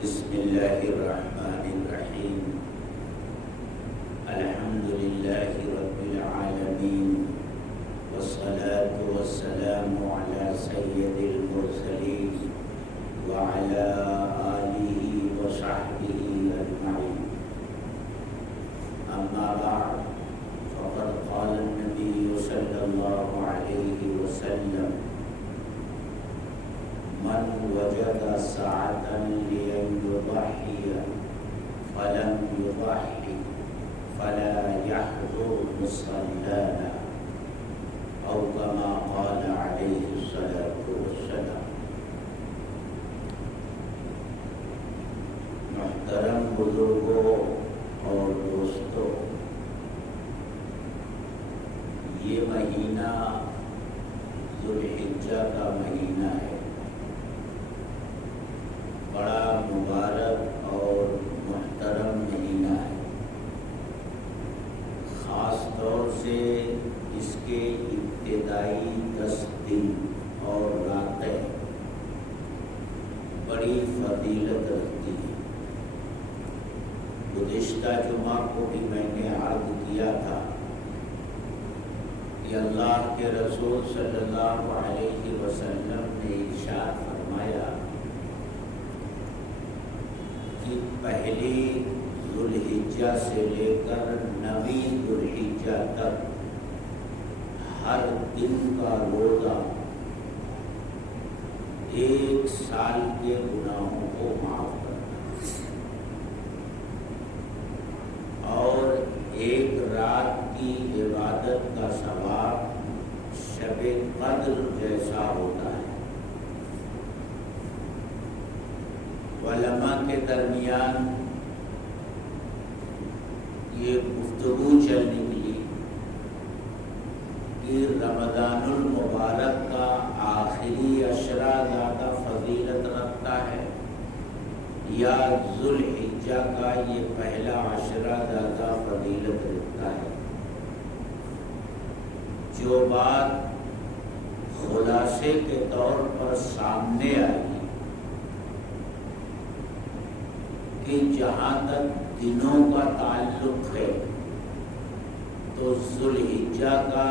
بسم اللہ الرحمن الرحیم الحمد للہ رب العالمین والصلاة والسلام علی سید المرسلین وعلی آلہ وصحبہ اجمعین اما بعد فقد قال النبی صلی اللہ علیہ وسلم من وجد ساعة لأن يضحي فلم يضحي فلا يحضر مصلانا أو كما قال عليه الصلاة والسلام۔ محترم بزرگوں اور دوستوں، یہ مہینہ ذوالحجہ کا مہینہ ہے، بڑا مبارک اور محترم مہینہ ہے۔ خاص طور سے اس کے ابتدائی 10 دن اور راتیں بڑی فضیلت رکھتی ہیں۔ گزشتہ جمعہ کو بھی میں نے عرض کیا تھا کہ اللہ کے رسول صلی اللہ علیہ وسلم نے ارشاد فرمایا کہ پہلی ذوالحجہ سے لے کر 9ویں ذوالحجہ تک ہر دن کا روزہ 1 سال کے گناہوں کو معاف کرتا اور 1 رات کی عبادت کا ثواب شب قدر جیسا ہوتا ہے۔ علماء کے درمیان یہ گفتگو چل نکلی کہ رمضان المبارک کا آخری عشرہ زیادہ فضیلت رکھتا ہے یا ذوالحجہ کا یہ پہلا عشرہ زیادہ فضیلت رکھتا ہے۔ جو بات خلاصے کے طور پر سامنے آئی کہ جہاں تک دنوں کا تعلق ہے تو ذوالحجہ کا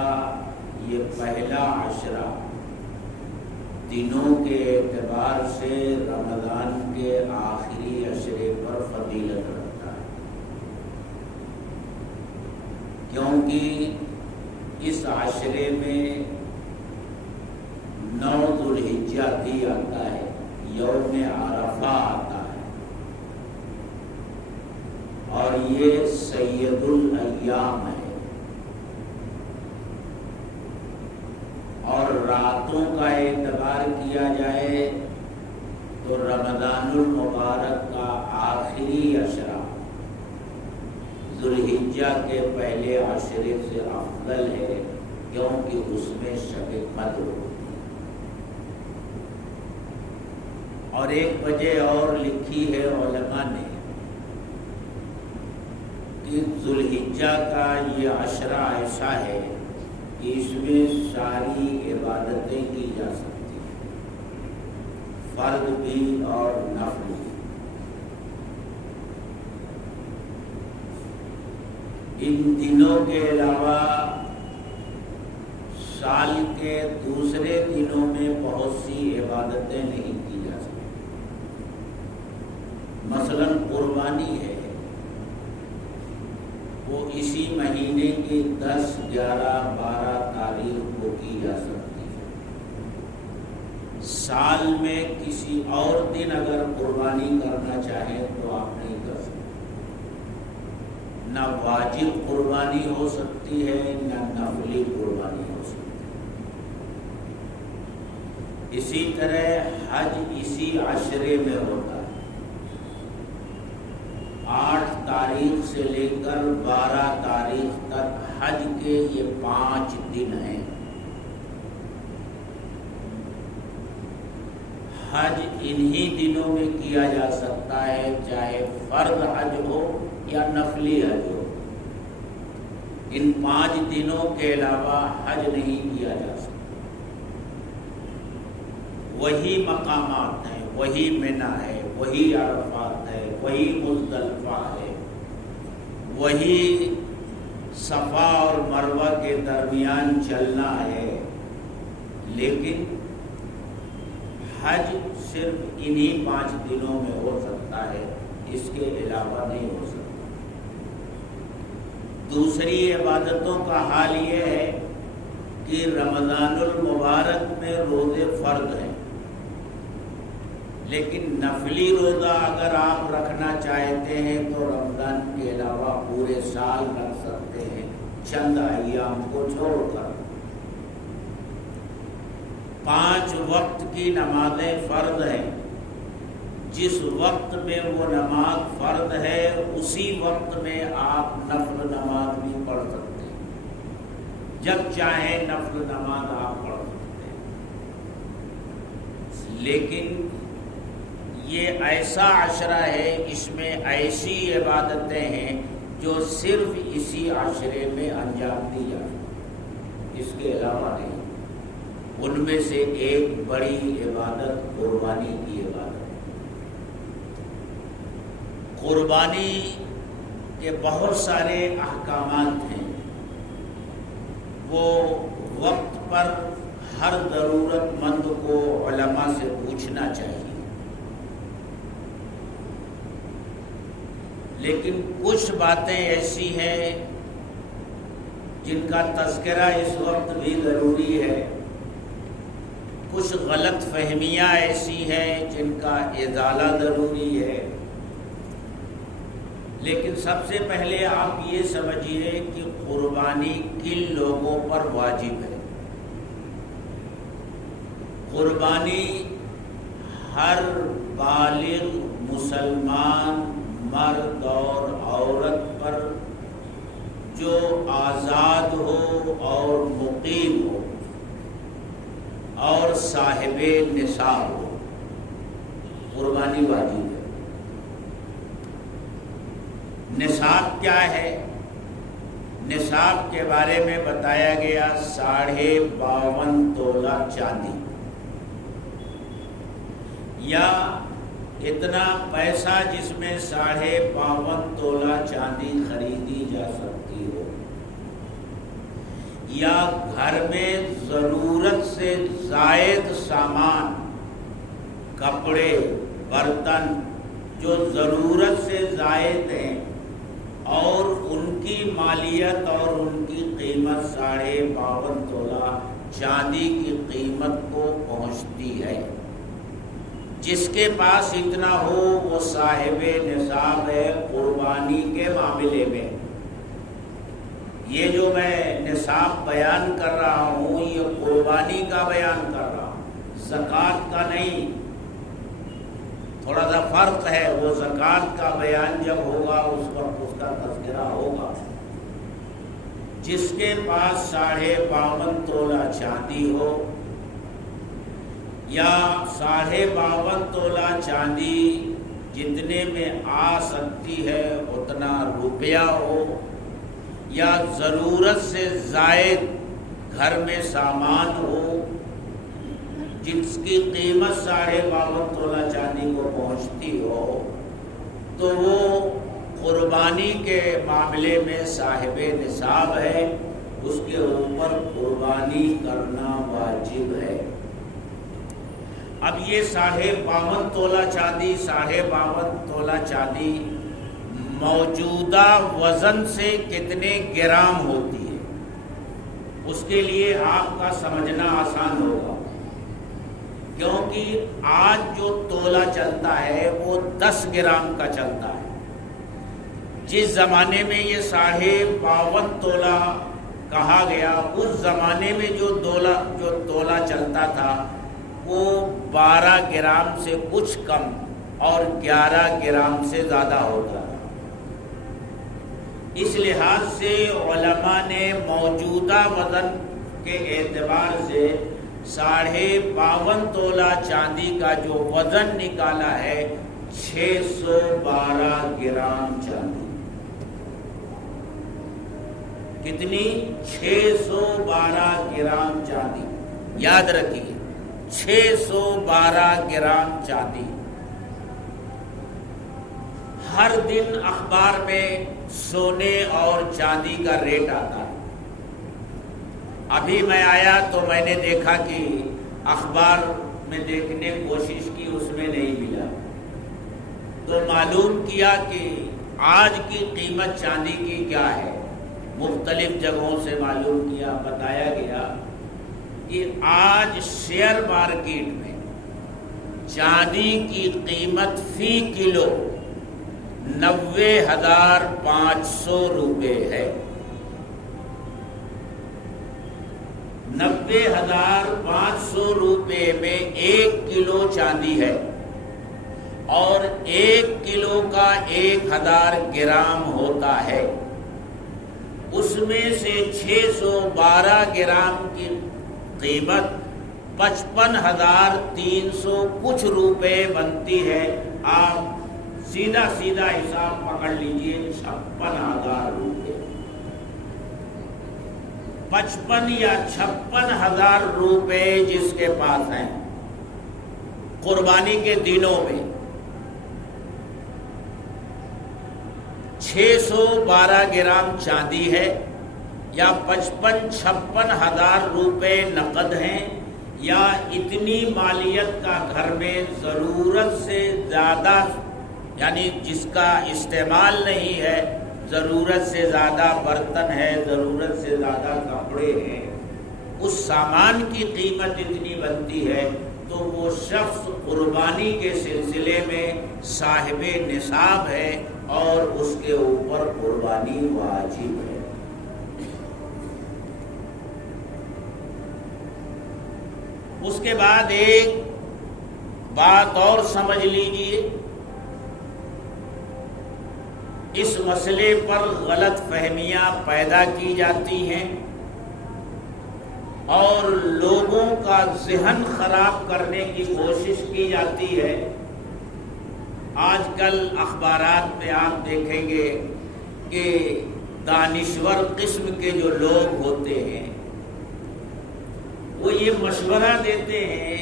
یہ پہلا عشرہ دنوں کے اعتبار سے رمضان کے آخری عشرے پر فضیلت رکھتا ہے، کیونکہ اس عشرے میں 9 ذوالحجہ بھی آتا ہے، یوم عرفہ آتا ہے، اور یہ سید الایام ہے، اور راتوں کا اعتبار کیا جائے تو رمضان المبارک کا آخری عشرہ ذوالحجہ کے پہلے عشرے سے افضل ہے، کیونکہ اس میں شب قدر ہوتی ہے۔ اور ایک وجہ اور لکھی ہے علماء نے کہ ذوالحجہ کا یہ عشرہ ایسا ہے کہ اس میں ساری عبادتیں کی جا سکتی ہیں، فرض بھی اور نفل بھی۔ ان دنوں کے علاوہ سال کے دوسرے دنوں میں بہت سی عبادتیں نہیں کی جا سکتی، مثلا قربانی ہے، وہ اسی مہینے کی 10، 11، 12 تاریخ کو کی جا سکتی ہے۔ سال میں کسی اور دن اگر قربانی کرنا چاہیں تو آپ نہیں کر سکتے، نہ واجب قربانی ہو سکتی ہے نہ نفلی قربانی ہو سکتی ہے۔ اسی طرح حج اسی عشرے میں ہوتا ہے، 8 تاریخ سے لے کر 12 تاریخ تک حج کے یہ 5 دن ہیں۔ حج انہی دنوں میں کیا جا سکتا ہے، چاہے فرض حج ہو یا نفلی حج ہو۔ ان 5 دنوں کے علاوہ حج نہیں کیا جا سکتا۔ وہی مقامات ہیں، وہی منی ہے، وہی عرفات ہے، وہی مزدلفہ ہے، وہی صفا اور مروہ کے درمیان چلنا ہے، لیکن حج صرف انہی 5 دنوں میں ہو سکتا ہے، اس کے علاوہ نہیں ہو سکتا۔ دوسری عبادتوں کا حال یہ ہے کہ رمضان المبارک میں روزے فرض ہیں، لیکن نفلی روزہ اگر آپ رکھنا چاہتے ہیں تو رمضان کے علاوہ پورے سال رکھ سکتے ہیں، چند ایام کو چھوڑ کر۔ 5 وقت کی نمازیں فرض ہیں، جس وقت میں وہ نماز فرض ہے اسی وقت میں آپ نفل نماز بھی پڑھ سکتے ہیں، جب چاہیں نفل نماز آپ پڑھ سکتے ہیں، لیکن یہ ایسا عشرہ ہے، اس میں ایسی عبادتیں ہیں جو صرف اسی عشرے میں انجام دی جائیں، اس کے علاوہ نہیں۔ ان میں سے ایک بڑی عبادت قربانی کی عبادت۔ قربانی کے بہت سارے احکامات ہیں، وہ وقت پر ہر ضرورت مند کو علماء سے پوچھنا چاہیے، لیکن کچھ باتیں ایسی ہیں جن کا تذکرہ اس وقت بھی ضروری ہے، کچھ غلط فہمیاں ایسی ہیں جن کا ازالہ ضروری ہے۔ لیکن سب سے پہلے آپ یہ سمجھیے کہ قربانی کن لوگوں پر واجب ہے۔ قربانی ہر بالغ مسلمان مرد اور عورت پر جو آزاد ہو اور مقیم ہو اور صاحب نصاب ہو، قربانی واجب ہے۔ نصاب کیا ہے؟ نصاب کے بارے میں بتایا گیا 52.5 تولہ چاندی، یا اتنا پیسہ جس میں 52.5 تولہ چاندی خریدی جا سکتی ہو، یا گھر میں ضرورت سے زائد سامان، کپڑے، برتن جو ضرورت سے زائد ہیں اور ان کی مالیت اور ان کی قیمت 52.5 تولہ چاندی کی قیمت کو پہنچتی ہے۔ جس کے پاس اتنا ہو وہ صاحب نصاب ہے قربانی کے معاملے میں۔ یہ جو میں نصاب بیان کر رہا ہوں یہ قربانی کا بیان کر رہا ہوں، زکوٰۃ کا نہیں۔ تھوڑا سا فرق ہے، وہ زکوٰۃ کا بیان جب ہوگا اس وقت اس کا تذکرہ ہوگا۔ جس کے پاس 52.5 تولہ چاندی ہو یا 52.5 تولہ چاندی جتنے میں آ سکتی ہے اتنا روپیہ ہو، یا ضرورت سے زائد گھر میں سامان ہو جس کی قیمت 52.5 تولہ چاندی کو پہنچتی ہو، تو وہ قربانی کے معاملے میں صاحب نصاب ہے، اس کے اوپر قربانی کرنا واجب ہے۔ اب یہ 52.5 تولہ چاندی 52.5 تولہ چاندی موجودہ وزن سے کتنے گرام ہوتی ہے، اس کے لیے آپ کا سمجھنا آسان ہوگا، کیونکہ آج جو تولہ چلتا ہے وہ 10 گرام کا چلتا ہے۔ جس زمانے میں یہ 52.5 تولہ کہا گیا، اس زمانے میں جو تولہ چلتا تھا وہ 12 گرام سے کچھ کم اور 11 گرام سے زیادہ ہوتا ہے۔ اس لحاظ سے علماء نے موجودہ وزن کے اعتبار سے 52.5 تولہ چاندی کا جو وزن نکالا ہے 612 گرام چاندی۔ کتنی؟ 612 گرام چاندی، یاد رکھیے 612 گرام چاندی۔ ہر دن اخبار میں سونے اور چاندی کا ریٹ آتا ہے. ابھی میں آیا تو میں نے دیکھا کہ اخبار میں دیکھنے کی کوشش کی، اس میں نہیں ملا. تو معلوم کیا کہ آج کی قیمت چاندی کی کیا ہے. مختلف جگہوں سے معلوم کیا، بتایا گیا کہ آج شیئر مارکیٹ میں چاندی کی قیمت فی کلو 90,500 روپے ہے. 90,500 روپے میں 1 کلو چاندی ہے اور 1 کلو کا 1000 گرام ہوتا ہے. اس میں سے 612 گرام کی قیمت 55,300 کچھ روپے بنتی ہے. آپ سیدھا سیدھا حساب پکڑ لیجئے، 56,000 روپے. 55 یا 56,000 روپے جس کے پاس ہیں قربانی کے دنوں میں 612 گرام چاندی ہے یا 55-56,000 روپے نقد ہیں، یا اتنی مالیت کا گھر میں ضرورت سے زیادہ، یعنی جس کا استعمال نہیں ہے، ضرورت سے زیادہ برتن ہے، ضرورت سے زیادہ کپڑے ہیں، اس سامان کی قیمت اتنی بنتی ہے تو وہ شخص قربانی کے سلسلے میں صاحب نصاب ہے اور اس کے اوپر قربانی واجب ہے. اس کے بعد ایک بات اور سمجھ لیجئے، اس مسئلے پر غلط فہمیاں پیدا کی جاتی ہیں اور لوگوں کا ذہن خراب کرنے کی کوشش کی جاتی ہے. آج کل اخبارات میں آپ دیکھیں گے کہ دانشور قسم کے جو لوگ ہوتے ہیں وہ یہ مشورہ دیتے ہیں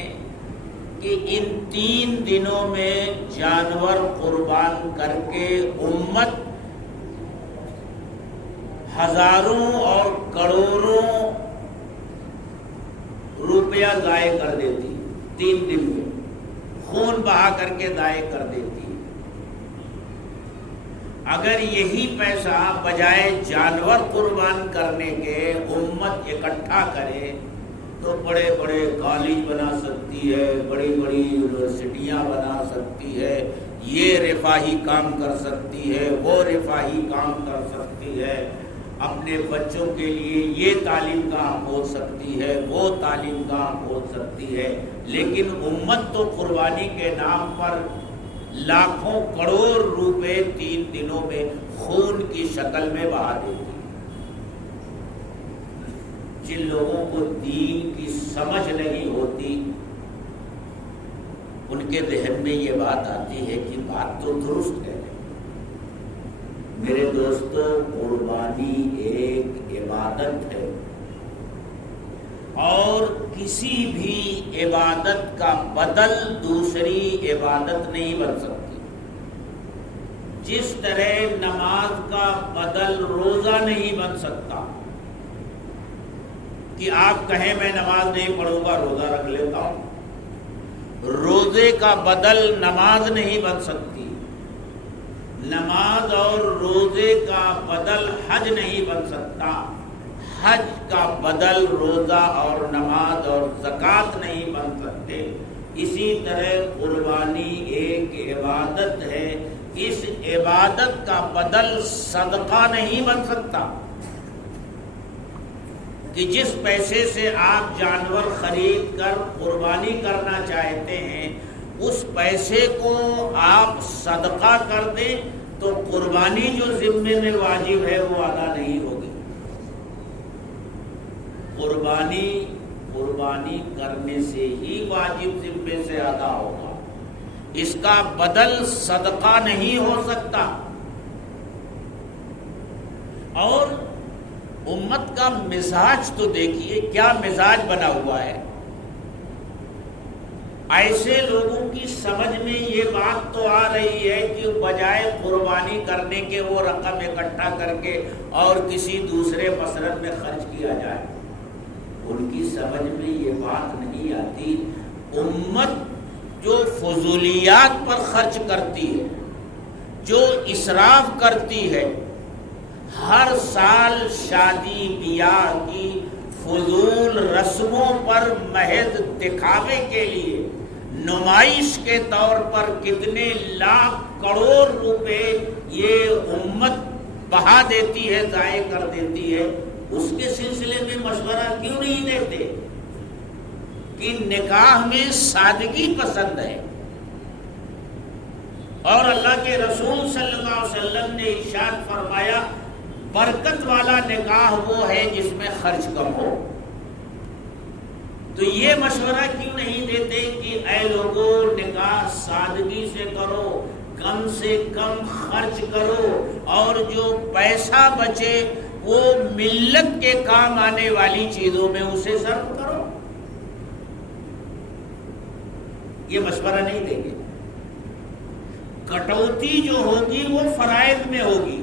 کہ ان 3 دنوں میں جانور قربان کر کے امت ہزاروں اور کروڑوں روپیہ ضائع کر دیتی. 3 دن میں خون بہا کر کے ضائع کر دیتی. اگر یہی پیسہ بجائے جانور قربان کرنے کے امت اکٹھا کرے تو بڑے بڑے کالج بنا سکتی ہے، بڑی بڑی یونیورسٹیاں بنا سکتی ہے، یہ رفاہی کام کر سکتی ہے، وہ رفاہی کام کر سکتی ہے، اپنے بچوں کے لیے یہ تعلیم گاہ کھول سکتی ہے، وہ تعلیم گاہ کھول سکتی ہے. لیکن امت تو قربانی کے نام پر لاکھوں کروڑ روپے 3 دنوں میں خون کی شکل میں بہا دیتی. جن لوگوں کو دین کی سمجھ نہیں ہوتی ان کے ذہن میں یہ بات آتی ہے کہ بات تو درست ہے. میرے دوستو، قربانی ایک عبادت ہے اور کسی بھی عبادت کا بدل دوسری عبادت نہیں بن سکتی. جس طرح نماز کا بدل روزہ نہیں بن سکتا کہ آپ کہیں میں نماز نہیں پڑھوں گا، روزہ رکھ لیتا ہوں. روزے کا بدل نماز نہیں بن سکتی. نماز اور روزے کا بدل حج نہیں بن سکتا. حج کا بدل روزہ اور نماز اور زکوٰۃ نہیں بن سکتے. اسی طرح قربانی ایک عبادت ہے، اس عبادت کا بدل صدقہ نہیں بن سکتا کہ جس پیسے سے آپ جانور خرید کر قربانی کرنا چاہتے ہیں اس پیسے کو آپ صدقہ کر دیں تو قربانی جو ذمے میں واجب ہے وہ ادا نہیں ہوگی. قربانی کرنے سے ہی واجب ذمے سے ادا ہوگا، اس کا بدل صدقہ نہیں ہو سکتا. اور امت کا مزاج تو دیکھیے کیا مزاج بنا ہوا ہے. ایسے لوگوں کی سمجھ میں یہ بات تو آ رہی ہے کہ بجائے قربانی کرنے کے وہ رقم اکٹھا کر کے اور کسی دوسرے مسرت میں خرچ کیا جائے. ان کی سمجھ میں یہ بات نہیں آتی. امت جو فضولیات پر خرچ کرتی ہے، جو اسراف کرتی ہے، ہر سال شادی بیاہ کی فضول رسموں پر محض دکھاوے کے لیے نمائش کے طور پر کتنے لاکھ کروڑ روپے یہ امت بہا دیتی ہے، ضائع کر دیتی ہے. اس کے سلسلے میں مشورہ کیوں نہیں دیتے کہ نکاح میں سادگی پسند ہے؟ اور اللہ کے رسول صلی اللہ علیہ وسلم نے ارشاد فرمایا برکت والا نکاح وہ ہے جس میں خرچ کم ہو. تو یہ مشورہ کیوں نہیں دیتے کہ اے لوگوں نکاح سادگی سے کرو، کم سے کم خرچ کرو، اور جو پیسہ بچے وہ ملت کے کام آنے والی چیزوں میں اسے صرف کرو. یہ مشورہ نہیں دیں گے. کٹوتی جو ہوگی وہ فرائض میں ہوگی،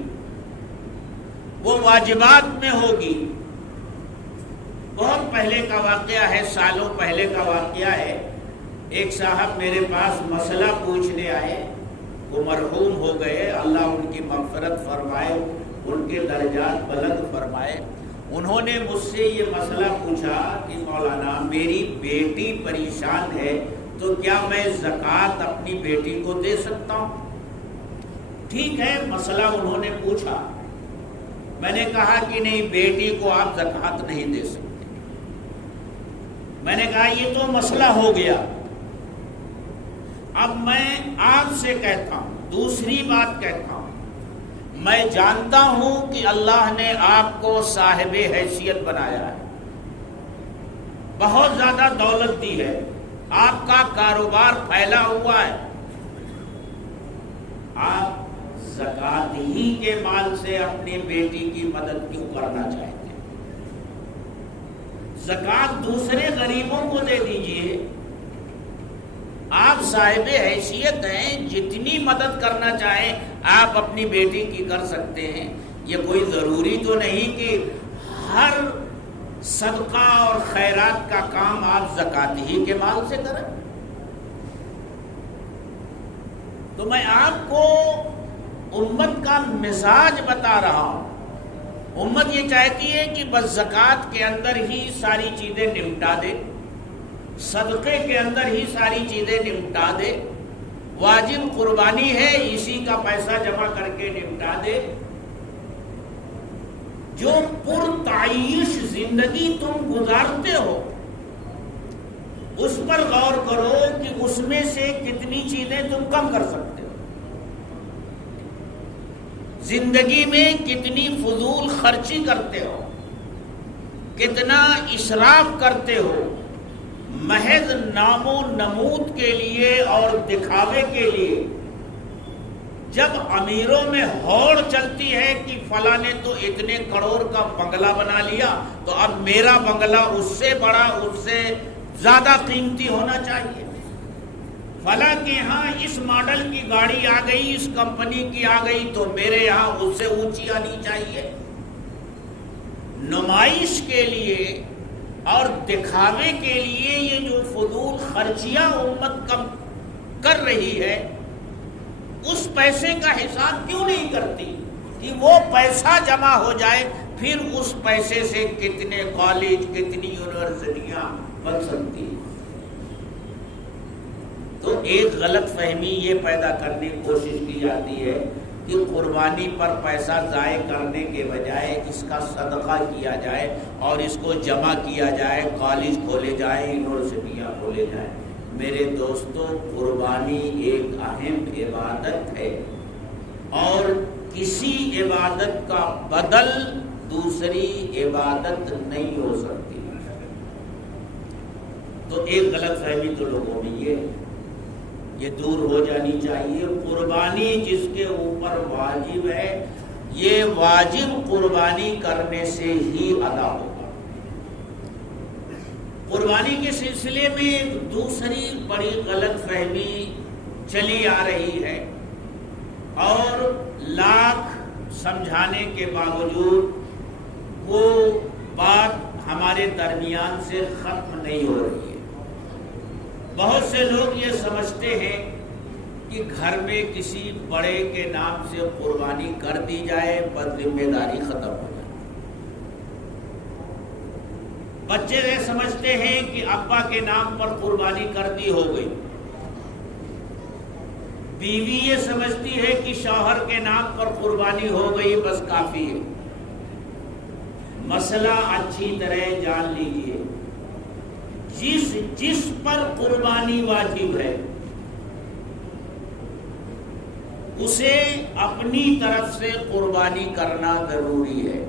وہ واجبات میں ہوگی. بہت پہلے کا واقعہ ہے، سالوں پہلے کا واقعہ ہے. ایک صاحب میرے پاس مسئلہ پوچھنے آئے، وہ مرحوم ہو گئے، اللہ ان کی مغفرت فرمائے، ان کے درجات بلند فرمائے. انہوں نے مجھ سے یہ مسئلہ پوچھا کہ مولانا میری بیٹی پریشان ہے، تو کیا میں زکوٰۃ اپنی بیٹی کو دے سکتا ہوں؟ ٹھیک ہے، مسئلہ انہوں نے پوچھا. میں نے کہا کہ نہیں، بیٹی کو آپ زکوٰۃ نہیں دے سکتے. میں نے کہا یہ تو مسئلہ ہو گیا. اب میں آپ سے کہتا ہوں، دوسری بات کہتا ہوں، میں جانتا ہوں کہ اللہ نے آپ کو صاحب حیثیت بنایا ہے، بہت زیادہ دولت دی ہے، آپ کا کاروبار پھیلا ہوا ہے. آپ زکوٰۃ ہی کے مال سے اپنی بیٹی کی مدد کیوں کرنا چاہتے ہیں؟ زکوٰۃ دوسرے غریبوں کو دے دیجئے. آپ صاحب حیثیت ہیں، جتنی مدد کرنا چاہیں آپ اپنی بیٹی کی کر سکتے ہیں. یہ کوئی ضروری تو نہیں کہ ہر صدقہ اور خیرات کا کام آپ زکوٰۃ ہی کے مال سے کریں. تو میں آپ کو امت کا مزاج بتا رہا ہوں. امت یہ چاہتی ہے کہ بس زکوٰۃ کے اندر ہی ساری چیزیں نمٹا دے، صدقے کے اندر ہی ساری چیزیں نمٹا دے، واجب قربانی ہے اسی کا پیسہ جمع کر کے نمٹا دے. جو پرتعیش زندگی تم گزارتے ہو اس پر غور کرو کہ اس میں سے کتنی چیزیں تم کم کر سکتے ہو. زندگی میں کتنی فضول خرچی کرتے ہو، کتنا اسراف کرتے ہو، محض نام و نمود کے لیے اور دکھاوے کے لیے. جب امیروں میں ہوڑ چلتی ہے کہ فلاں نے تو اتنے کروڑ کا بنگلہ بنا لیا تو اب میرا بنگلہ اس سے بڑا، اس سے زیادہ قیمتی ہونا چاہیے، فلاں کے یہاں اس ماڈل کی گاڑی آ گئی، اس کمپنی کی آ گئی تو میرے یہاں اس سے اونچی آنی چاہیے. نمائش کے لیے اور دکھاوے کے لیے یہ جو فضول خرچیاں امت کم کر رہی ہے، اس پیسے کا حساب کیوں نہیں کرتی کہ وہ پیسہ جمع ہو جائے، پھر اس پیسے سے کتنے کالج، کتنی یونیورسٹیاں بن سکتی ہیں. تو ایک غلط فہمی یہ پیدا کرنے کی کوشش کی جاتی ہے کہ قربانی پر پیسہ ضائع کرنے کے بجائے اس کا صدقہ کیا جائے اور اس کو جمع کیا جائے، کالج کھولے جائیں، یونیورسٹیاں کھولے جائیں. میرے دوستو، قربانی ایک اہم عبادت ہے اور کسی عبادت کا بدل دوسری عبادت نہیں ہو سکتی. تو ایک غلط فہمی تو لوگوں میں یہ دور ہو جانی چاہیے. قربانی جس کے اوپر واجب ہے، یہ واجب قربانی کرنے سے ہی ادا ہوگا. قربانی کے سلسلے میں ایک دوسری بڑی غلط فہمی چلی آ رہی ہے اور لاکھ سمجھانے کے باوجود وہ بات ہمارے درمیان سے ختم نہیں ہو رہی ہے۔ بہت سے لوگ یہ سمجھتے ہیں کہ گھر میں کسی بڑے کے نام سے قربانی کر دی جائے، بس ذمہ داری ختم ہو جائے۔ بچے یہ سمجھتے ہیں کہ ابا کے نام پر قربانی کر دی ہو گئی، بیوی یہ سمجھتی ہے کہ شوہر کے نام پر قربانی ہو گئی، بس کافی ہے۔ مسئلہ اچھی طرح جان لیجئے، جس پر قربانی واجب ہے اسے اپنی طرف سے قربانی کرنا ضروری ہے۔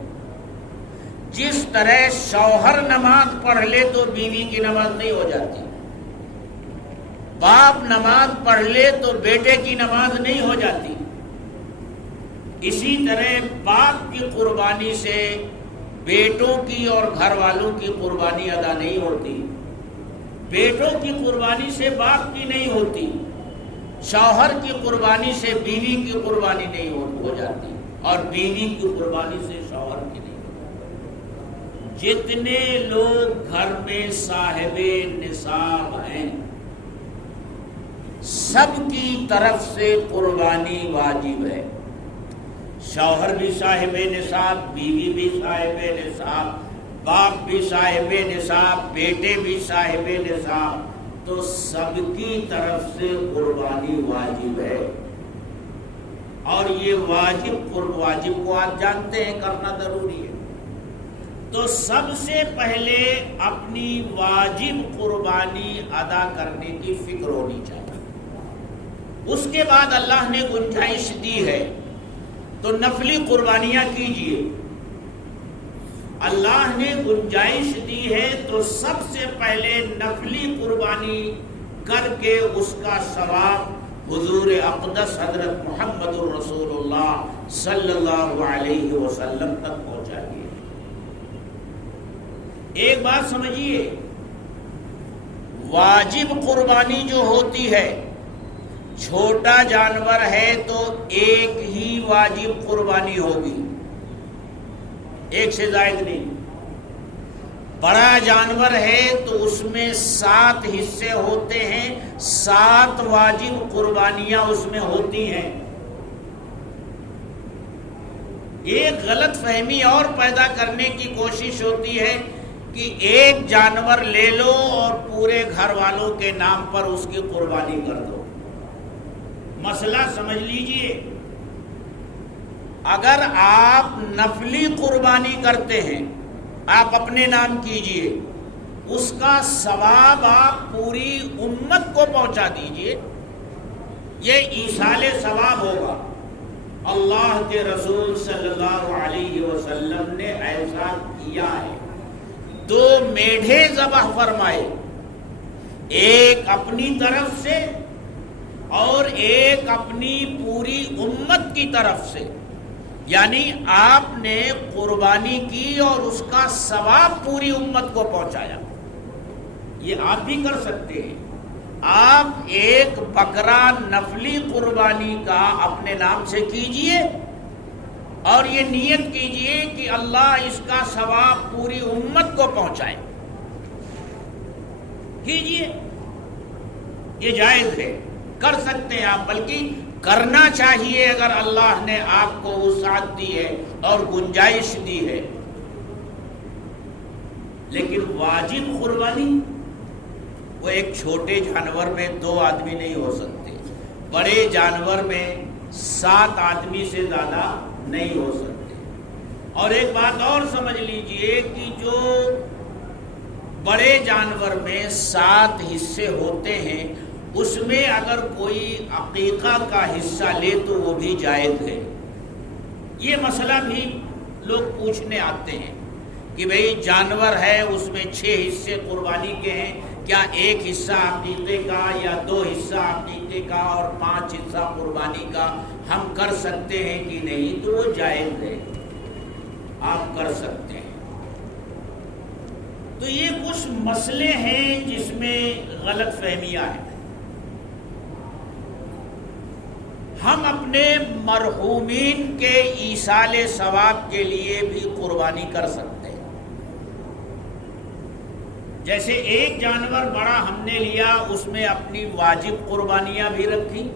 جس طرح شوہر نماز پڑھ لے تو بیوی کی نماز نہیں ہو جاتی، باپ نماز پڑھ لے تو بیٹے کی نماز نہیں ہو جاتی، اسی طرح باپ کی قربانی سے بیٹوں کی اور گھر والوں کی قربانی ادا نہیں ہوتی، بیٹوں کی قربانی سے باپ کی نہیں ہوتی، شوہر کی قربانی سے بیوی کی قربانی نہیں ہو جاتی، اور بیوی کی قربانی سے شوہر کی نہیں ہوتی۔ جتنے لوگ گھر میں صاحب نصاب ہیں سب کی طرف سے قربانی واجب ہے۔ شوہر بھی صاحب نصاب، بیوی بھی صاحب نصاب، باپ بھی صاحب نصاب، بیٹے بھی صاحب نصاب، تو سب کی طرف سے قربانی واجب ہے۔ اور یہ واجب کو آپ جانتے ہیں کرنا ضروری ہے، تو سب سے پہلے اپنی واجب قربانی ادا کرنے کی فکر ہونی چاہیے۔ اس کے بعد اللہ نے گنجائش دی ہے تو نفلی قربانیاں کیجئے۔ اللہ نے گنجائش دی ہے تو سب سے پہلے نفلی قربانی کر کے اس کا ثواب حضور اقدس حضرت محمد رسول اللہ صلی اللہ علیہ وسلم تک پہنچائیے۔ ایک بات سمجھیے، واجب قربانی جو ہوتی ہے، چھوٹا جانور ہے تو ایک ہی واجب قربانی ہوگی، ایک سے زائد نہیں۔ بڑا جانور ہے تو اس میں 7 حصے ہوتے ہیں، 7 واجب قربانیاں اس میں ہوتی ہیں۔ ایک غلط فہمی اور پیدا کرنے کی کوشش ہوتی ہے کہ ایک جانور لے لو اور پورے گھر والوں کے نام پر اس کی قربانی کر دو۔ مسئلہ سمجھ لیجئے، اگر آپ نفلی قربانی کرتے ہیں، آپ اپنے نام کیجئے، اس کا ثواب آپ پوری امت کو پہنچا دیجئے، یہ ایصال ثواب ہوگا۔ اللہ کے رسول صلی اللہ علیہ وسلم نے ایسا کیا ہے۔ 2 میڑھے ذبح فرمائے، ایک اپنی طرف سے اور ایک اپنی پوری امت کی طرف سے، یعنی آپ نے قربانی کی اور اس کا ثواب پوری امت کو پہنچایا۔ یہ آپ بھی کر سکتے ہیں۔ آپ ایک بکرا نفلی قربانی کا اپنے نام سے کیجئے اور یہ نیت کیجئے کہ اللہ اس کا ثواب پوری امت کو پہنچائے، کیجئے، یہ جائز ہے، کر سکتے ہیں آپ، بلکہ کرنا چاہیے اگر اللہ نے آپ کو وسعت دی ہے اور گنجائش دی ہے۔ لیکن واجب قربانی وہ ایک چھوٹے جانور میں 2 آدمی نہیں ہو سکتے، بڑے جانور میں 7 آدمی سے زیادہ نہیں ہو سکتے۔ اور ایک بات اور سمجھ لیجئے کہ جو بڑے جانور میں 7 حصے ہوتے ہیں، اس میں اگر کوئی عقیقہ کا حصہ لے تو وہ بھی جائز ہے۔ یہ مسئلہ بھی لوگ پوچھنے آتے ہیں کہ بھئی جانور ہے، اس میں 6 حصے قربانی کے ہیں، کیا ایک حصہ عقیقے کا یا 2 حصہ عقیقے کا اور 5 حصہ قربانی کا ہم کر سکتے ہیں کہ نہیں؟ تو وہ جائز ہے، آپ کر سکتے ہیں۔ تو یہ کچھ مسئلے ہیں جس میں غلط فہمیاں ہیں. ہم اپنے مرحومین کے ایصال ثواب کے لیے بھی قربانی کر سکتے ہیں. جیسے ایک جانور بڑا ہم نے لیا، اس میں اپنی واجب قربانیاں بھی رکھی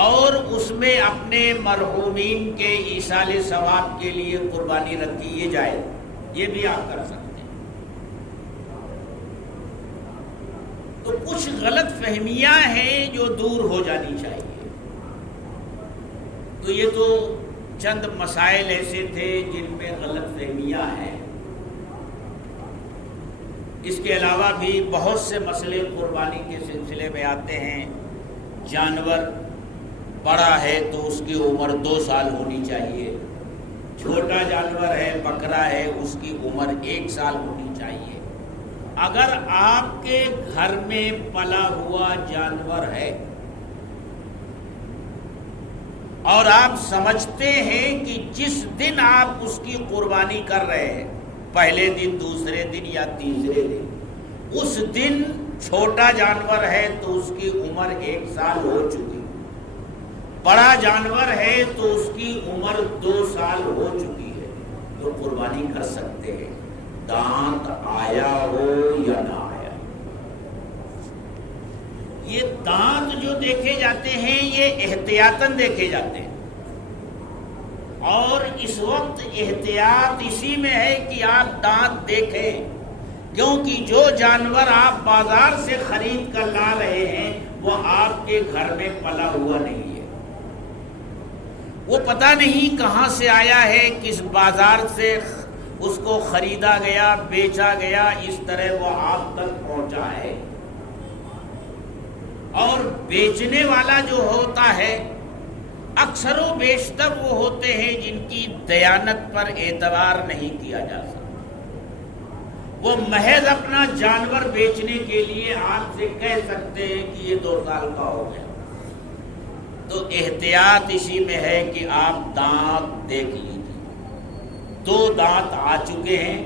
اور اس میں اپنے مرحومین کے ایصال ثواب کے لیے قربانی رکھی. یہ جائز، یہ بھی آپ کر سکتے ہیں. تو کچھ غلط فہمیاں ہیں جو دور ہو جانی چاہیے. تو یہ تو چند مسائل ایسے تھے جن میں غلط فہمیاں ہیں. اس کے علاوہ بھی بہت سے مسئلے قربانی کے سلسلے میں آتے ہیں. جانور بڑا ہے تو اس کی عمر 2 سال ہونی چاہیے. چھوٹا جانور ہے، بکرا ہے، اس کی عمر 1 سال ہونی چاہیے. اگر آپ کے گھر میں پلا ہوا جانور ہے اور آپ سمجھتے ہیں کہ جس دن آپ اس کی قربانی کر رہے ہیں، پہلے دن، دوسرے دن یا تیسرے دن، اس دن چھوٹا جانور ہے تو اس کی عمر 1 سال ہو چکی، بڑا جانور ہے تو اس کی عمر 2 سال ہو چکی ہے، تو قربانی کر سکتے ہیں، دانت آیا ہو یا نہ آیا. یہ دانت جو دیکھے جاتے ہیں یہ احتیاطاً دیکھے جاتے ہیں، اور اس وقت احتیاط اسی میں ہے کہ آپ دانت دیکھیں، کیونکہ جو جانور آپ بازار سے خرید کر لا رہے ہیں وہ آپ کے گھر میں پلا ہوا نہیں ہے. وہ پتہ نہیں کہاں سے آیا ہے، کس بازار سے اس کو خریدا گیا، بیچا گیا، اس طرح وہ آپ تک پہنچا ہے. اور بیچنے والا جو ہوتا ہے اکثر و بیشتر وہ ہوتے ہیں جن کی دیانت پر اعتبار نہیں کیا جا سکتا. وہ محض اپنا جانور بیچنے کے لیے آپ سے کہہ سکتے ہیں کہ یہ 2 سال کا ہو گیا. تو احتیاط اسی میں ہے کہ آپ دانت دیکھ لیجیے. 2 دانت آ چکے ہیں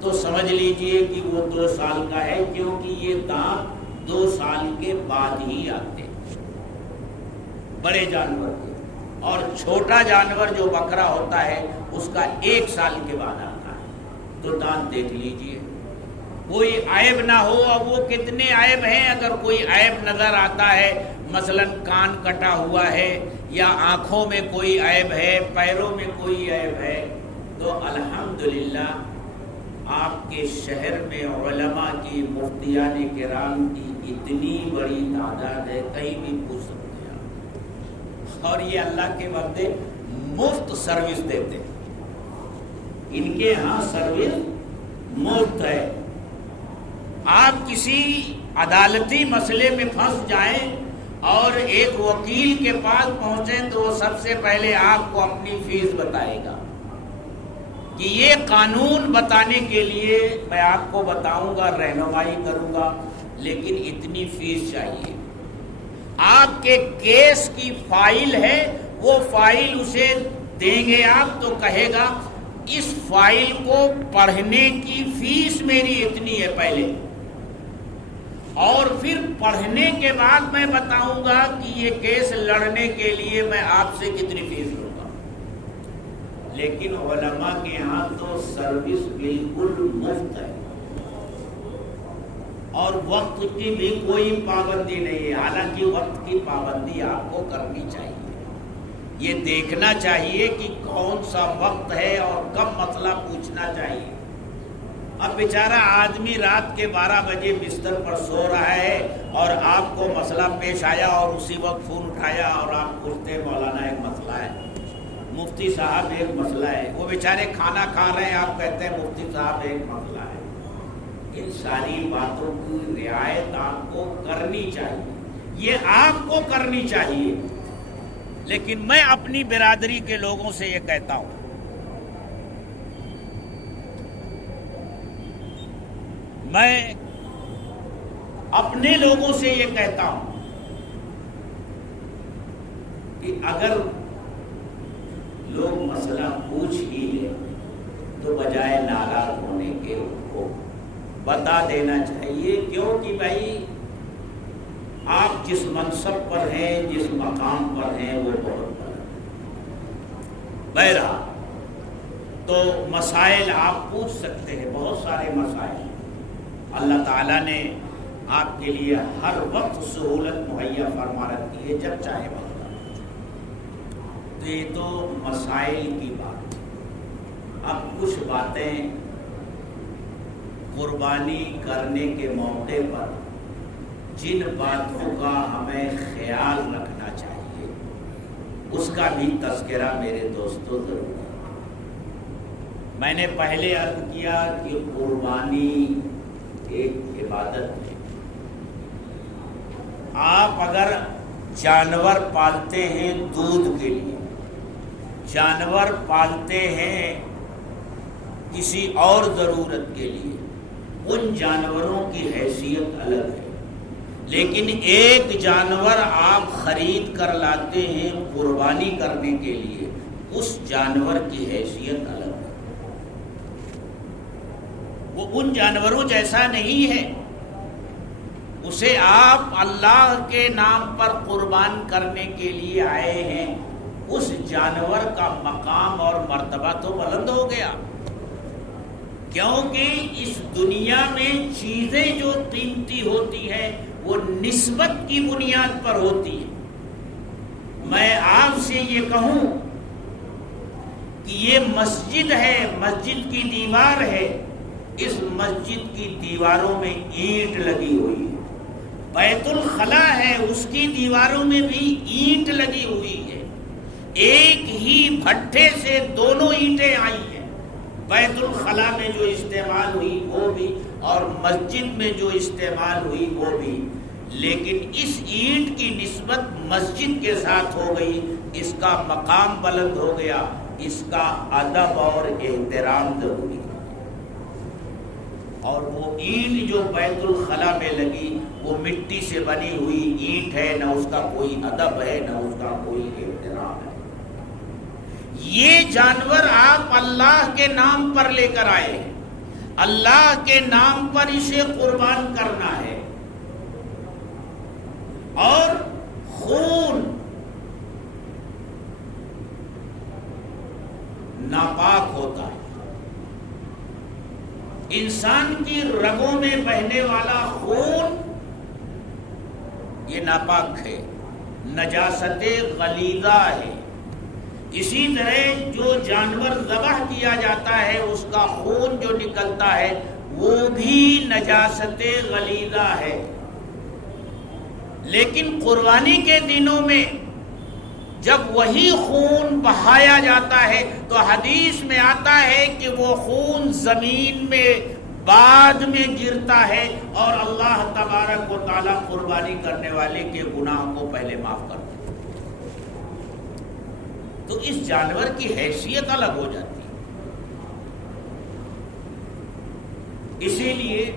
تو سمجھ لیجیے کہ وہ 2 سال کا ہے، کیونکہ یہ دانت 2 سال کے بعد ہی آتے بڑے جانور کے. اور چھوٹا جانور جو بکرا ہوتا ہے اس کا 1 سال کے بعد آتا ہے. تو دانت دیکھ لیجئے، کوئی عیب نہ ہو. اب وہ کتنے عیب ہیں، اگر کوئی عیب نظر آتا ہے، مثلا کان کٹا ہوا ہے یا آنکھوں میں کوئی عیب ہے، پیروں میں کوئی عیب ہے، تو الحمدللہ آپ کے شہر میں علماء کی، مفتیان کرام کی اتنی بڑی تعداد ہے، کہیں بھی پوچھ سکتے ہیں. اور یہ اللہ کے بندے مفت سروس دیتے ہیں. ان کے ہاں سروس مفت ہے. آپ کسی عدالتی مسئلے میں پھنس جائیں اور ایک وکیل کے پاس پہنچیں تو وہ سب سے پہلے آپ کو اپنی فیس بتائے گا کہ یہ قانون بتانے کے لیے میں آپ کو بتاؤں گا، رہنمائی کروں گا، لیکن اتنی فیس چاہیے. آپ کے کیس کی فائل ہے، وہ فائل اسے دیں گے آپ تو کہے گا اس فائل کو پڑھنے کی فیس میری اتنی ہے پہلے، اور پھر پڑھنے کے بعد میں بتاؤں گا کہ یہ کیس لڑنے کے لیے میں آپ سے کتنی فیس لوں گا. لیکن علماء کے ہاں تو سروس بالکل مفت ہے، اور وقت کی بھی کوئی پابندی نہیں ہے. حالانکہ وقت کی پابندی آپ کو کرنی چاہیے. یہ دیکھنا چاہیے کہ کون سا وقت ہے اور کب مسئلہ پوچھنا چاہیے. اب بیچارہ آدمی رات کے 12 بجے بستر پر سو رہا ہے اور آپ کو مسئلہ پیش آیا اور اسی وقت فون اٹھایا اور آپ پوچھتے ہیں مولانا ایک مسئلہ ہے، مفتی صاحب ایک مسئلہ ہے. وہ بیچارے کھانا کھا رہے ہیں، آپ کہتے ہیں مفتی صاحب ایک مسئلہ ہے. ان ساری باتوں کی رعایت آپ کو کرنی چاہیے، یہ آپ کو کرنی چاہیے. لیکن میں اپنی برادری کے لوگوں سے یہ کہتا ہوں، میں اپنے لوگوں سے یہ کہتا ہوں کہ اگر لوگ مسئلہ پوچھ ہی لیں تو بجائے ناراض ہونے کے کو بتا دینا چاہیے، کیونکہ بھائی آپ جس منصب پر ہیں، جس مقام پر ہیں، وہ بہت بڑا ہے۔ بہرحال تو مسائل آپ پوچھ سکتے ہیں، بہت سارے مسائل اللہ تعالیٰ نے آپ کے لیے ہر وقت سہولت مہیا فرما رکھی ہے، جب چاہے بتا۔ تو یہ تو مسائل کی بات۔ اب کچھ باتیں قربانی کرنے کے موقع پر جن باتوں کا ہمیں خیال رکھنا چاہیے، اس کا بھی تذکرہ میرے دوستوں ضرور ہے۔ میں نے پہلے عرض کیا کہ قربانی ایک عبادت ہے۔ آپ اگر جانور پالتے ہیں دودھ کے لیے، جانور پالتے ہیں کسی اور ضرورت کے لیے، ان جانوروں کی حیثیت الگ ہے، لیکن ایک جانور آپ خرید کر لاتے ہیں قربانی کرنے کے لیے، اس جانور کی حیثیت الگ ہے، وہ ان جانوروں جیسا نہیں ہے۔ اسے آپ اللہ کے نام پر قربان کرنے کے لیے آئے ہیں، اس جانور کا مقام اور مرتبہ تو بلند ہو گیا، کیونکہ اس دنیا میں چیزیں جو قیمتی ہوتی ہیں وہ نسبت کی بنیاد پر ہوتی ہے۔ میں آپ سے یہ کہوں کہ یہ مسجد ہے، مسجد کی دیوار ہے، اس مسجد کی دیواروں میں اینٹ لگی ہوئی ہے، بیت الخلا ہے، اس کی دیواروں میں بھی اینٹ لگی ہوئی ہے، ایک ہی بھٹے سے دونوں اینٹیں آئی ہیں، بیت الخلا میں جو استعمال ہوئی وہ بھی اور مسجد میں جو استعمال ہوئی وہ بھی، لیکن اس اینٹ کی نسبت مسجد کے ساتھ ہو گئی، اس کا مقام بلند ہو گیا، اس کا ادب اور احترام ضروری ہے۔ اور وہ اینٹ جو بیت الخلا میں لگی وہ مٹی سے بنی ہوئی اینٹ ہے، نہ اس کا کوئی ادب ہے، نہ اس کا کوئی احترام ہے۔ یہ جانور آپ اللہ کے نام پر لے کر آئے ہیں، اللہ کے نام پر اسے قربان کرنا ہے، اور خون ناپاک ہوتا ہے۔ انسان کی رگوں میں بہنے والا خون یہ ناپاک ہے، نجاست غلیظہ ہے۔ اسی طرح جو جانور ذبح کیا جاتا ہے اس کا خون جو نکلتا ہے وہ بھی نجاست غلیظہ ہے۔ لیکن قربانی کے دنوں میں جب وہی خون بہایا جاتا ہے تو حدیث میں آتا ہے کہ وہ خون زمین میں بعد میں گرتا ہے اور اللہ تبارک و تعالیٰ قربانی کرنے والے کے گناہ کو پہلے معاف کرتا ہے۔ تو اس جانور کی حیثیت الگ ہو جاتی ہے۔ اسی لیے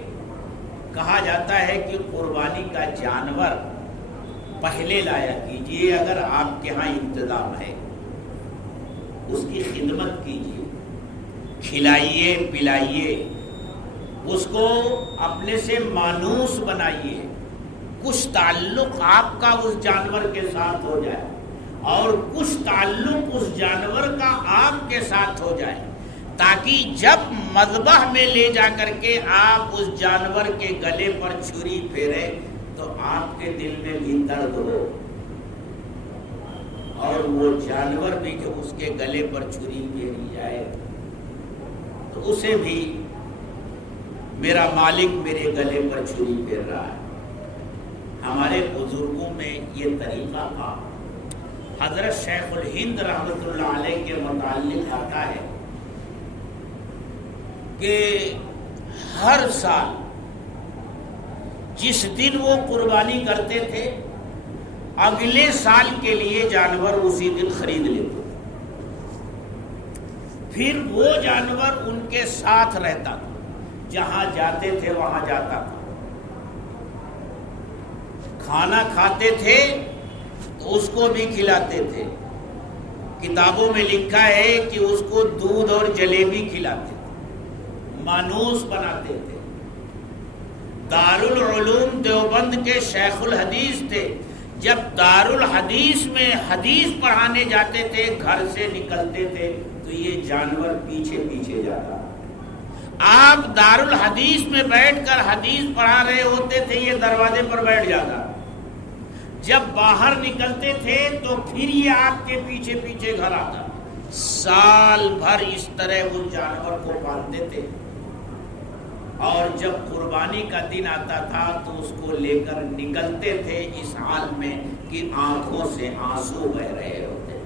کہا جاتا ہے کہ قربانی کا جانور پہلے لایا کیجئے، اگر آپ کے ہاں انتظام ہے اس کی خدمت کیجئے، کھلائیے پلائیے، اس کو اپنے سے مانوس بنائیے، کچھ تعلق آپ کا اس جانور کے ساتھ ہو جائے اور کچھ تعلق اس جانور کا آپ کے ساتھ ہو جائے، تاکہ جب مذبح میں لے جا کر کے آپ اس جانور کے گلے پر چھری پھیرے تو آپ کے دل میں بھی درد ہو، اور وہ جانور بھی جو اس کے گلے پر چھری پھیری جائے تو اسے بھی میرا مالک میرے گلے پر چھری پھیر رہا ہے۔ ہمارے بزرگوں میں یہ طریقہ تھا۔ حضرت شیخ الہند رحمۃ اللہ علیہ کے متعلق آتا ہے کہ ہر سال جس دن وہ قربانی کرتے تھے اگلے سال کے لیے جانور اسی دن خرید لیتے تھے، پھر وہ جانور ان کے ساتھ رہتا تھا، جہاں جاتے تھے وہاں جاتا تھا، کھانا کھاتے تھے تو اس کو بھی کھلاتے تھے۔ کتابوں میں لکھا ہے کہ اس کو دودھ اور جلیبی کھلاتے تھے۔ مانوس بناتے تھے. دارالعلوم دیوبند کے شیخ الحدیث تھے. جب دارالحدیث میں حدیث پڑھانے جاتے تھے گھر سے نکلتے تھے تو یہ جانور پیچھے پیچھے جاتا. آپ دارالحدیث میں بیٹھ کر حدیث پڑھا رہے ہوتے تھے یہ دروازے پر بیٹھ جاتا. جب باہر نکلتے تھے تو پھر یہ آپ کے پیچھے پیچھے گھر آتا. سال بھر اس طرح اس جانور کو پالتے تھے اور جب قربانی کا دن آتا تھا تو اس کو لے کر نکلتے تھے اس حال میں کہ آنکھوں سے آنسو بہ رہے ہوتے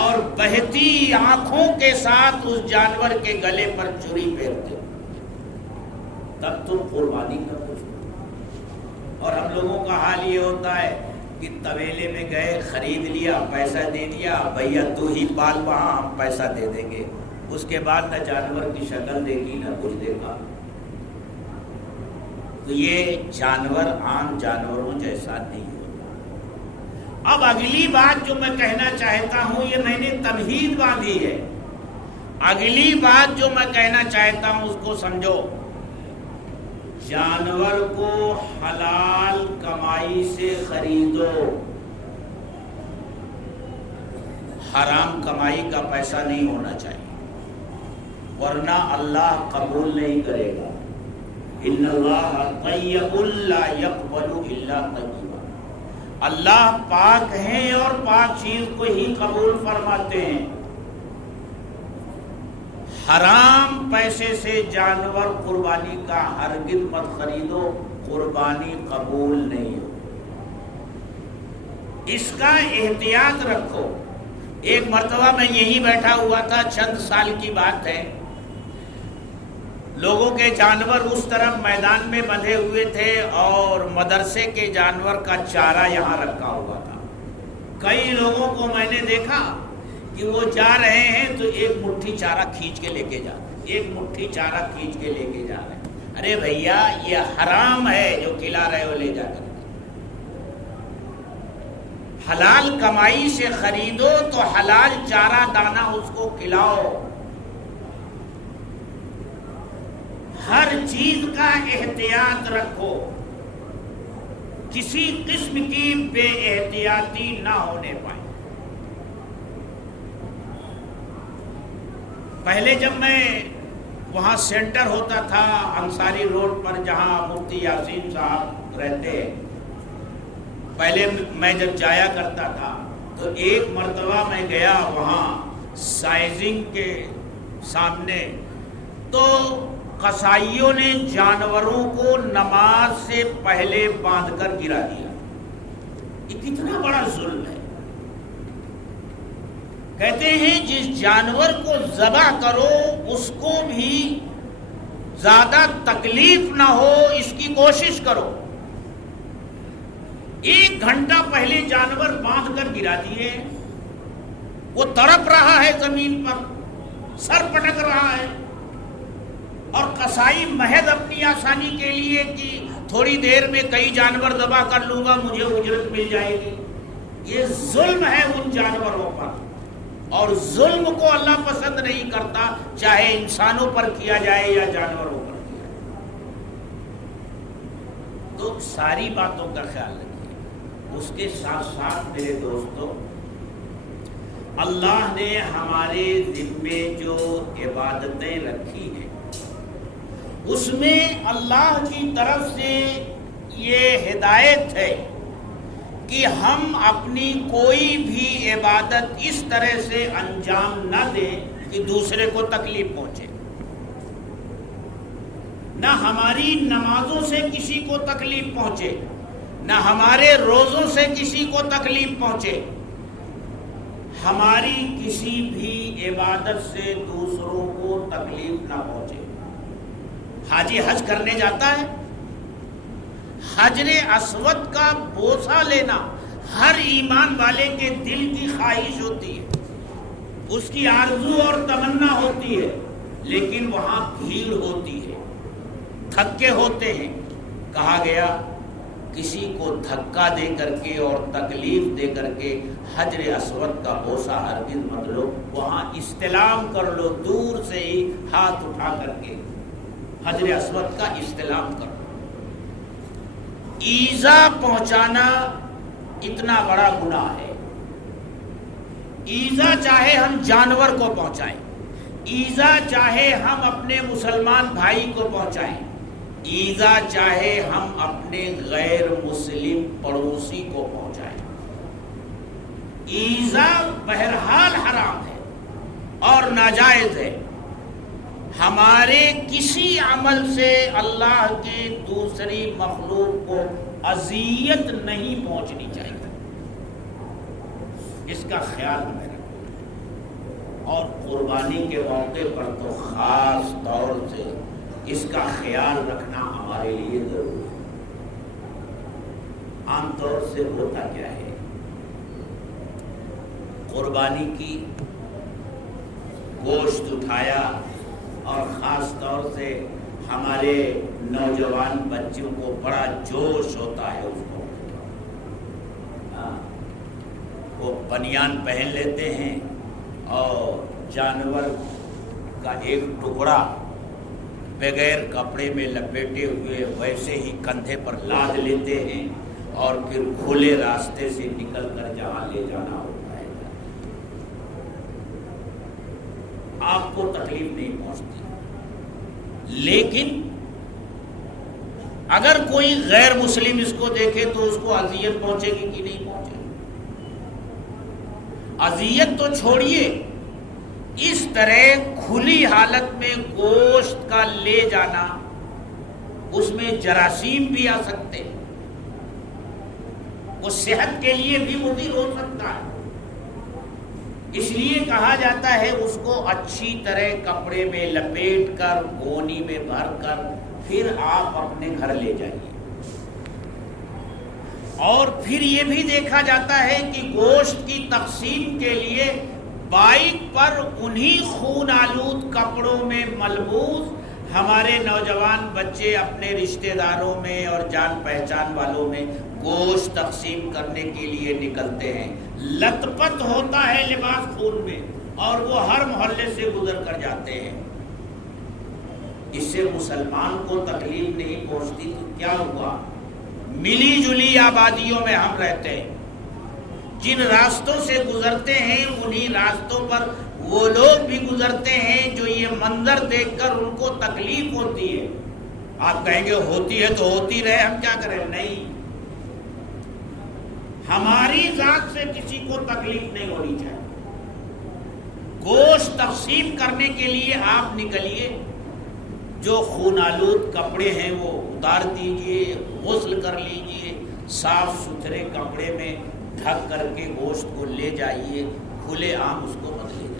اور بہتی آنکھوں کے ساتھ اس جانور کے گلے پر چوری پھیرتے. تب تم قربانی کرتے. اور ہم لوگوں کا حال یہ ہوتا ہے کہ طویلے میں گئے خرید لیا پیسہ دے دیا بھیا تو ہی پال وہاں ہم پیسہ دے دیں گے. اس کے بعد نہ جانور کی شکل دیکھی نہ کچھ دیکھا. تو یہ جانور عام جانوروں جیسا نہیں ہوتا. اب اگلی بات جو میں کہنا چاہتا ہوں یہ میں نے تمہید باندھی ہے. اگلی بات جو میں کہنا چاہتا ہوں اس کو سمجھو. جانور کو حلال کمائی سے خریدو. حرام کمائی کا پیسہ نہیں ہونا چاہیے ورنہ اللہ قبول نہیں کرے گا. ان اللہ طیب لا یقبل الا طیبا. اللہ پاک ہیں اور پاک چیز کو ہی قبول فرماتے ہیں. حرام پیسے سے جانور قربانی کا ہرگز مت خریدو. قربانی قبول نہیں ہو. اس کا احتیاط رکھو. ایک مرتبہ میں یہی بیٹھا ہوا تھا چند سال کی بات ہے. لوگوں کے جانور اس طرف میدان میں بندھے ہوئے تھے اور مدرسے کے جانور کا چارہ یہاں رکھا ہوا تھا. کئی لوگوں کو میں نے دیکھا کہ وہ جا رہے ہیں تو ایک مٹھی چارہ کھینچ کے لے کے جا رہے ہیں. ایک مٹھی چارہ کھینچ کے لے کے جا رہے ہیں. ارے بھیا یہ حرام ہے جو کھلا رہے ہو لے جا کر. حلال کمائی سے خریدو تو حلال چارہ دانا اس کو کھلاؤ. ہر چیز کا احتیاط رکھو. کسی قسم کی بے احتیاطی نہ ہونے پائے. پہلے جب میں وہاں سینٹر ہوتا تھا انصاری روڈ پر جہاں مفتی یاسین صاحب رہتے ہیں, پہلے میں جب جایا کرتا تھا تو ایک مرتبہ میں گیا وہاں سائزنگ کے سامنے تو قصائیوں نے جانوروں کو نماز سے پہلے باندھ کر گرا دیا. یہ کتنا بڑا ظلم ہے. کہتے ہیں جس جانور کو ذبح کرو اس کو بھی زیادہ تکلیف نہ ہو اس کی کوشش کرو. 1 گھنٹہ پہلے جانور باندھ کر گرا دیے, وہ تڑپ رہا ہے زمین پر, سر پٹک رہا ہے, اور قصائی محض اپنی آسانی کے لیے کہ تھوڑی دیر میں کئی جانور ذبح کر لوں گا مجھے اجرت مل جائے گی. یہ ظلم ہے ان جانوروں پر, اور ظلم کو اللہ پسند نہیں کرتا, چاہے انسانوں پر کیا جائے یا جانوروں پر کیا جائے. تو ساری باتوں کا خیال رکھیے. اس کے ساتھ ساتھ میرے دوستو, اللہ نے ہمارے ذمے جو عبادتیں رکھی ہیں اس میں اللہ کی طرف سے یہ ہدایت ہے کہ ہم اپنی کوئی بھی عبادت اس طرح سے انجام نہ دیں کہ دوسرے کو تکلیف پہنچے. نہ ہماری نمازوں سے کسی کو تکلیف پہنچے, نہ ہمارے روزوں سے کسی کو تکلیف پہنچے, ہماری کسی بھی عبادت سے دوسروں کو تکلیف نہ پہنچے. حاجی حج کرنے جاتا ہے, حجر اسود کا بوسہ لینا ہر ایمان والے کے دل کی خواہش ہوتی ہے, اس کی آرزو اور تمنا ہوتی ہے, لیکن وہاں بھیڑ ہوتی ہے, تھکے ہوتے ہیں. کہا گیا کسی کو دھکا دے کر کے اور تکلیف دے کر کے حجر اسود کا بوسہ ہرگز مت لو، وہاں استلام کر لو، دور سے ہی ہاتھ اٹھا کر کے حجر اسود کا استلام کر لو۔ ایذا پہنچانا اتنا بڑا گناہ ہے۔ ایذا چاہے ہم جانور کو پہنچائیں، ایذا چاہے ہم اپنے مسلمان بھائی کو پہنچائیں، ایذا چاہے ہم اپنے غیر مسلم پڑوسی کو پہنچائیں، ایذا بہرحال حرام ہے اور ناجائز ہے۔ ہمارے کسی عمل سے اللہ کی دوسری مخلوق کو اذیت نہیں پہنچنی چاہیے، اس کا خیال ہمیں رکھنا، اور قربانی کے موقع پر تو خاص طور سے اس کا خیال رکھنا ہمارے لیے ضروری ہے۔ عام طور سے ہوتا کیا ہے، قربانی کی، گوشت اٹھایا، اور خاص طور سے ہمارے نوجوان بچوں کو بڑا جوش ہوتا ہے اس کو، وہ بنیان پہن لیتے ہیں اور جانور کا ایک ٹکڑا بغیر کپڑے میں لپیٹے ہوئے ویسے ہی کندھے پر لاد لیتے ہیں اور پھر کھلے راستے سے نکل کر جہاں لے جانا ہوتا ہے۔ آپ کو تکلیف نہیں پہنچتی، لیکن اگر کوئی غیر مسلم اس کو دیکھے تو اس کو اذیت پہنچے گی کہ نہیں پہنچے گی؟ اذیت تو چھوڑیے، اس طرح کھلی حالت میں گوشت کا لے جانا، اس میں جراثیم بھی آ سکتے، وہ صحت کے لیے بھی مضر ہو سکتا ہے۔ اس لیے کہا جاتا ہے اس کو اچھی طرح کپڑے میں لپیٹ کر، گونی میں بھر کر، پھر آپ اپنے گھر لے جائیے۔ اور پھر یہ بھی دیکھا جاتا ہے کہ گوشت کی تقسیم کے لیے بائک پر انہی خون آلود کپڑوں میں ملبوس ہمارے نوجوان بچے اپنے رشتہ داروں میں اور جان پہچان والوں میں گوشت تقسیم کرنے کے لیے نکلتے ہیں۔ لت پت ہوتا ہے لباس خون میں، اور وہ ہر محلے سے گزر کر جاتے ہیں۔ اس سے مسلمان کو تکلیف نہیں پہنچتی تو کیا ہوا؟ ملی جلی آبادیوں میں ہم رہتے ہیں، جن راستوں سے گزرتے ہیں انہی راستوں پر وہ لوگ بھی گزرتے ہیں جو یہ منظر دیکھ کر ان کو تکلیف ہوتی ہے۔ آپ کہیں گے ہوتی ہے تو ہوتی رہے، ہم کیا کریں؟ نہیں، ہماری ذات سے کسی کو تکلیف نہیں ہونی چاہیے۔ گوشت تقسیم کرنے کے لیے آپ نکلیے، جو خون آلود کپڑے ہیں وہ اتار دیجئے، غسل کر لیجئے، صاف ستھرے کپڑے میں ڈھک کر کے گوشت کو لے جائیے، کھلے عام اس کو مت لے جائیے۔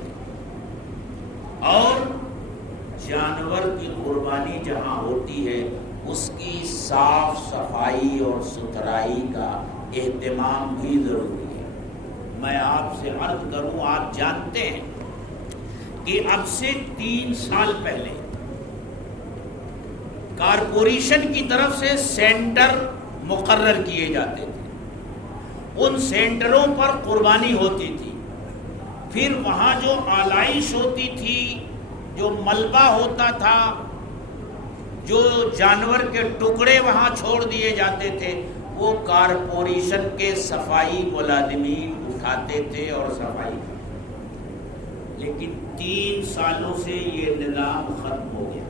اور جانور کی قربانی جہاں ہوتی ہے اس کی صاف صفائی اور ستھرائی کا اہتمام بھی ضروری ہے۔ میں آپ سے عرض کروں، آپ جانتے ہیں کہ اب سے 3 سال پہلے کارپوریشن کی طرف سے سینٹر مقرر کیے جاتے تھے، ان سینٹروں پر قربانی ہوتی تھی، پھر وہاں جو آلائش ہوتی تھی، جو ملبہ ہوتا تھا، جو جانور کے ٹکڑے وہاں چھوڑ دیے جاتے تھے، وہ کارپوریشن کے صفائی ملازمین اٹھاتے تھے اور صفائی کرتے۔ لیکن 3 سالوں سے یہ نظام ختم ہو گیا۔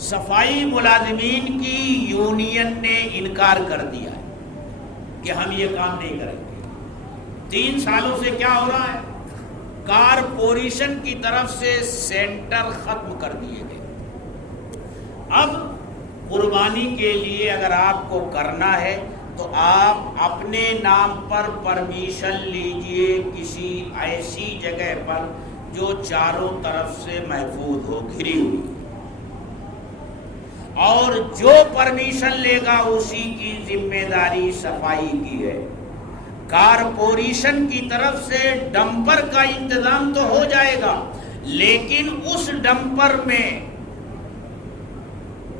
صفائی ملازمین کی یونین نے انکار کر دیا ہے کہ ہم یہ کام نہیں کریں گے۔ 3 سالوں سے کیا ہو رہا ہے؟ کارپوریشن کی طرف سے سینٹر ختم کر دیے گئے۔ اب قربانی کے لیے اگر آپ کو کرنا ہے تو آپ اپنے نام پر پرمیشن لیجئے کسی ایسی جگہ پر جو چاروں طرف سے محفوظ ہو، گھری ہوئی، اور جو پرمیشن لے گا اسی کی ذمہ داری صفائی کی ہے۔ کارپوریشن کی طرف سے ڈمپر کا انتظام تو ہو جائے گا، لیکن اس ڈمپر میں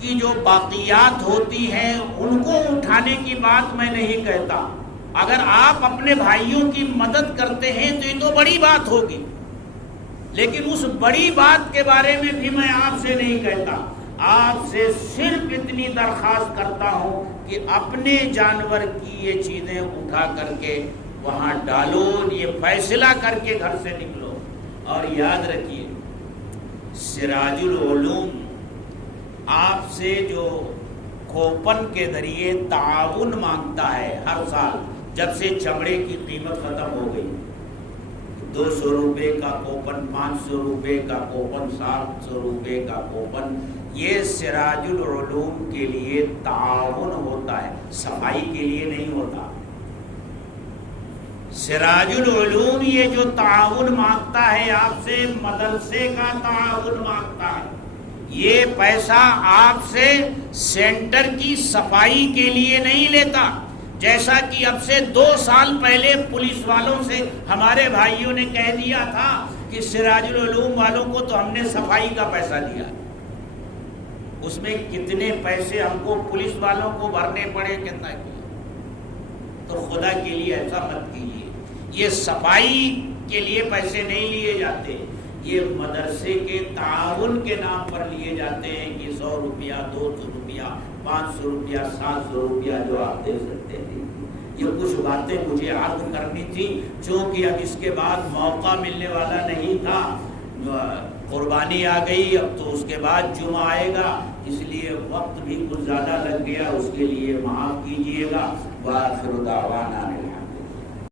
کی جو باقیات ہوتی ہیں ان کو اٹھانے کی بات میں نہیں کہتا. اگر آپ اپنے بھائیوں کی مدد کرتے ہیں تو یہ تو بڑی بات ہوگی، لیکن اس بڑی بات کے بارے میں بھی میں آپ سے نہیں کہتا. آپ سے صرف اتنی درخواست کرتا ہوں کہ اپنے جانور کی یہ چیزیں اٹھا کر کے وہاں ڈالو، یہ فیصلہ کر کے گھر سے نکلو. اور یاد رکھیے سراج العلوم آپ سے جو کوپن کے ذریعے تعاون مانگتا ہے ہر سال، جب سے چمڑے کی قیمت ختم ہو گئی، 200 روپے کا کوپن، 500 روپے کا کوپن، 700 روپے کا کوپن، یہ سراج العلوم کے لیے تعاون ہوتا ہے، صفائی کے لیے نہیں ہوتا. سراج العلوم یہ جو تعاون مانگتا ہے آپ سے، مدرسے کا تعاون مانگتا ہے. یہ پیسہ آپ سے سینٹر کی صفائی کے لیے نہیں لیتا. جیسا کہ اب سے 2 سال پہلے پولیس والوں سے ہمارے بھائیوں نے کہہ دیا تھا کہ سراج العلوم والوں کو تو ہم نے صفائی کا پیسہ دیا، اس میں کتنے پیسے ہم کو پولیس والوں کو بھرنے پڑے، کتنا کیا. تو خدا کے لیے ایسا مت کیجیے. یہ صفائی کے لیے پیسے نہیں لیے جاتے، یہ مدرسے کے تعاون کے نام پر لیے جاتے ہیں کہ 100 روپیہ، 200 روپیہ، 500 روپیہ، 700 روپیہ جو آپ دے سکتے ہیں. یہ کچھ باتیں مجھے عرض کرنی تھی، چونکہ اب اس کے بعد موقع ملنے والا نہیں تھا. قربانی آ گئی، اب تو اس کے بعد جمعہ آئے گا، اس لیے وقت بھی کچھ زیادہ لگ گیا، اس کے لیے معاف کیجیے گا. وآخر دعوانا